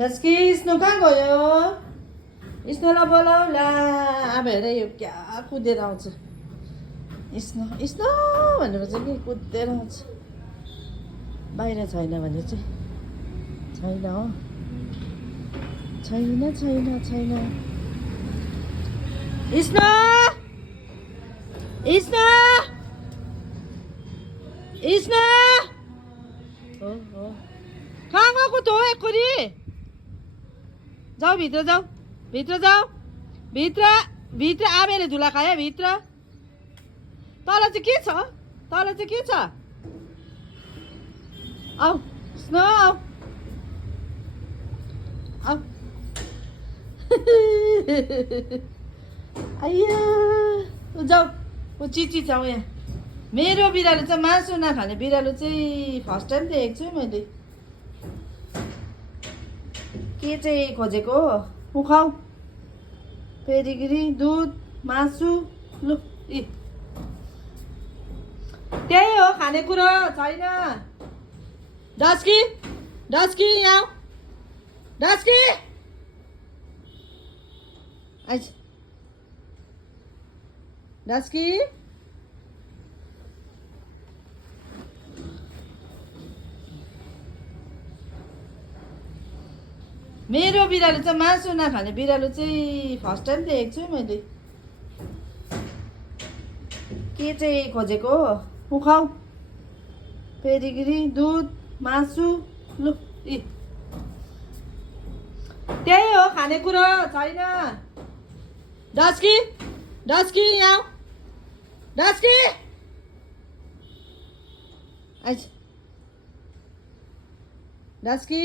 dusky snow कहाँ गयो स्नोलाई बोलाऊ ला अब हेर यो क्या कुदेर आउँछ स्नो स्नो भनेपछि कि कुदेर आउँछ बाहिर छैन भने चाहिँ छैन हो छैन छैन छैन स्नो स्नो स्नो हो हो कहाँ गएको त हो एकोरी जाऊ भित्र जाऊ भित्र जाऊ भित्र भित्र आबेले धुला खायो भित्र तल चाहिँ के छ तल चाहिँ के छ आऊ स्नो आऊ आऊ आइया जाऊ ऊ चिची छ यहाँ मेरो बिरालो चाहिँ मासु नखाने बिरालो चाहिँ फर्स्ट टाइम देखेको छु मैले के चाहिँ खोजेको हो खाऊ पेडिग्री दुध मासु लु इ त्यही हो खानेकुरो छैन डस्की डस्की यहाँ डस्की आइज डस्की मेरो बिरालो चाहिँ मासु नखाने बिरालो चाहिँ फर्स्ट टाइम देखेको छु मैले के चाहिँ खोजेको हो खाऊ पेडिग्री दुध मासु लु इ त्यही हो खानेकुरो छैन डस्की डस्की यहाँ डस्की आइज डस्की